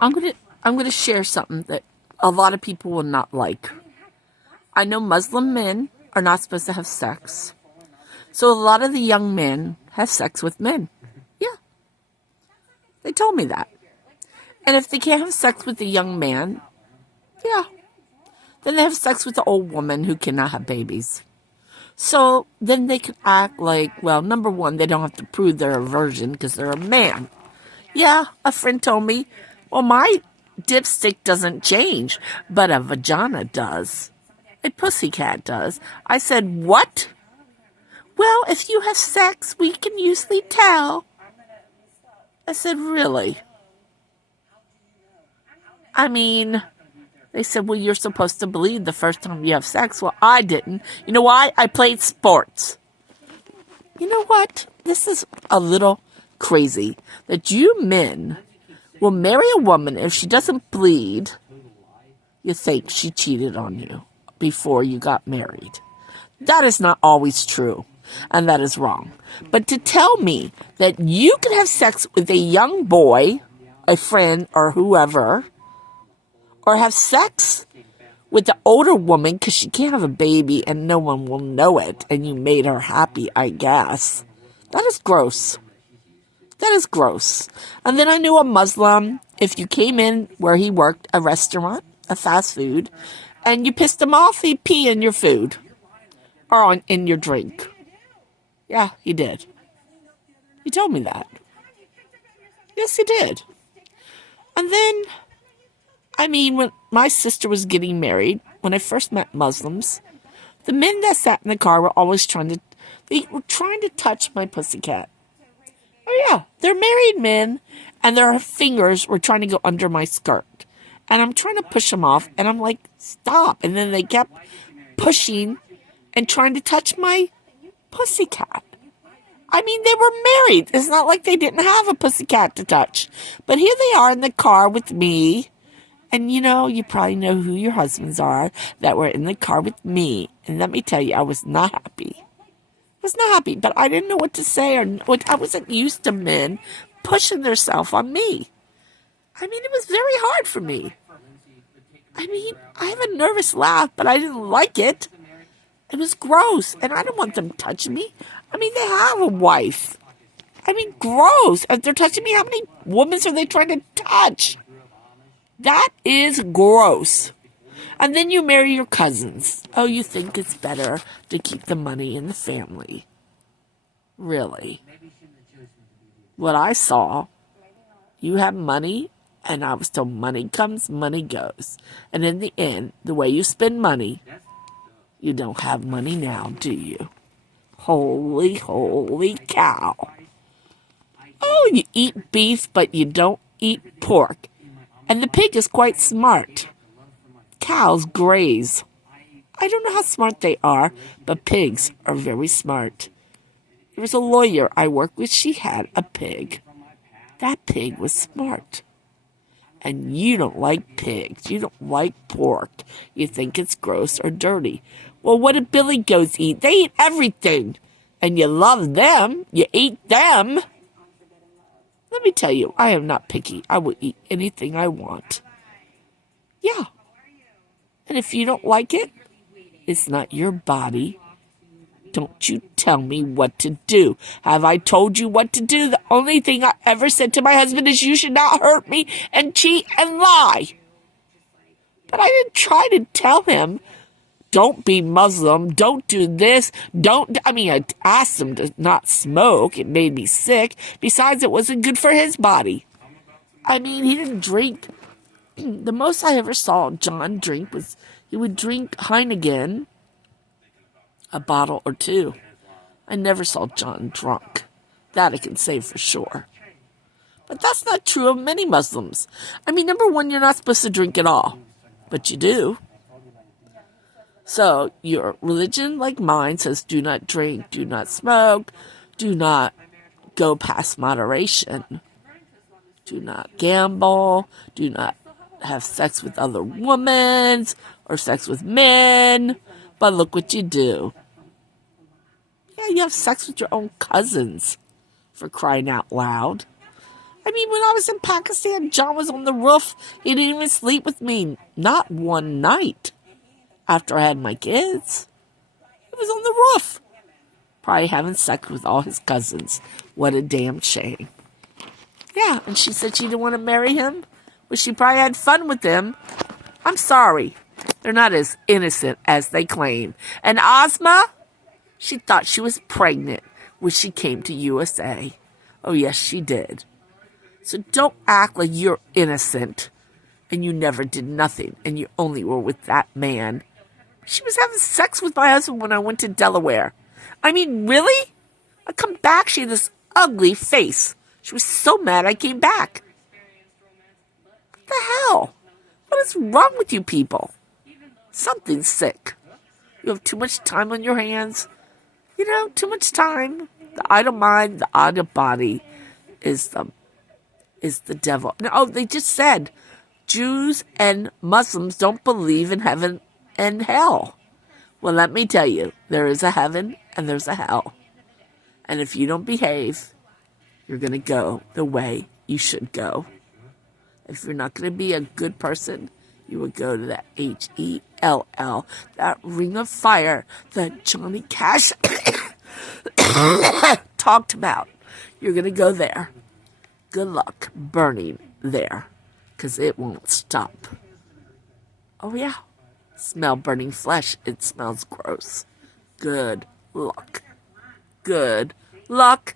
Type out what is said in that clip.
I'm gonna share something that a lot of people will not like. I know Muslim men are not supposed to have sex. So a lot of the young men have sex with men. Yeah. They told me that. And if they can't have sex with the young man, yeah, then they have sex with the old woman who cannot have babies. So then they can act like, well, number one, they don't have to prove they're a virgin because they're a man. Yeah, a friend told me, well, my dipstick doesn't change, but a vagina does. A pussycat does. I said, what? Well, if you have sex, we can usually tell. I said, really? I mean, they said, well, you're supposed to bleed the first time you have sex. Well, I didn't. You know why? I played sports. You know what? This is a little crazy that you men will marry a woman if she doesn't bleed. You think she cheated on you before you got married. That is not always true, and that is wrong. But to tell me that you can have sex with a young boy, a friend, or whoever, or have sex with the older woman because she can't have a baby and no one will know it, and you made her happy, I guess. That is gross. That is gross. And then I knew a Muslim, if you came in where he worked, a restaurant, a fast food, and you pissed him off, he'd pee in your food or in your drink. Yeah, he did. He told me that. Yes, he did. And then, I mean, when my sister was getting married, when I first met Muslims, the men that sat in the car were always trying to touch my pussycat. Oh yeah, they're married men, and their fingers were trying to go under my skirt. And I'm trying to push them off, and I'm like, stop. And then they kept pushing and trying to touch my pussycat. I mean, they were married. It's not like they didn't have a pussycat to touch. But here they are in the car with me. And you know, you probably know who your husbands are that were in the car with me. And let me tell you, I was not happy. I was not happy, but I didn't know what to say. I wasn't used to men pushing themselves on me. I mean, it was very hard for me. I mean, I have a nervous laugh, but I didn't like it. It was gross, and I didn't want them touching me. I mean, they have a wife. I mean, gross. If they're touching me, how many women are they trying to touch? That is gross. And then you marry your cousins. Oh, you think it's better to keep the money in the family. Really? What I saw, you have money, and I was told money comes, money goes. And in the end, the way you spend money, you don't have money now, do you? Holy cow. Oh, you eat beef, but you don't eat pork. And the pig is quite smart. Cows graze. I don't know how smart they are, but pigs are very smart. There was a lawyer I worked with. She had a pig. That pig was smart. And you don't like pigs. You don't like pork. You think it's gross or dirty. Well, what do billy goats eat? They eat everything. And you love them. You eat them. Let me tell you, I am not picky. I will eat anything I want. Yeah. And if you don't like it, it's not your body. Don't you tell me what to do. Have I told you what to do? The only thing I ever said to my husband is you should not hurt me and cheat and lie. But I didn't try to tell him, don't be Muslim, don't do this, I asked him to not smoke. It made me sick. Besides, it wasn't good for his body. I mean, he didn't drink. The most I ever saw John drink was he would drink Heineken, a bottle or two. I never saw John drunk. That I can say for sure. But that's not true of many Muslims. I mean, number one, you're not supposed to drink at all. But you do. So your religion, like mine, says do not drink, do not smoke, do not go past moderation. Do not gamble, do not have sex with other women or sex with men. But look what you do. Yeah, you have sex with your own cousins, for crying out loud. I mean, when I was in Pakistan, John was on the roof. He didn't even sleep with me. Not one night after I had my kids. He was on the roof. Probably having sex with all his cousins. What a damn shame. Yeah, and she said she didn't want to marry him. Well, she probably had fun with him. I'm sorry. They're not as innocent as they claim. And Ozma, she thought she was pregnant when she came to USA. Oh, yes, she did. So don't act like you're innocent and you never did nothing and you only were with that man. She was having sex with my husband when I went to Delaware. I mean, really? I come back, she had this ugly face. She was so mad I came back. What the hell? What is wrong with you people? Something's sick. You have too much time on your hands. You know, too much time. The idle mind, the idle body is the devil. No, they just said Jews and Muslims don't believe in heaven and hell. Well, let me tell you, there is a heaven and there's a hell. And if you don't behave, you're going to go the way you should go. If you're not going to be a good person, you will go to that H-E-L-L, that ring of fire that Johnny Cash talked about. You're going to go there. Good luck burning there, because it won't stop. Oh, yeah. Smell burning flesh. It smells gross. Good luck. Good luck.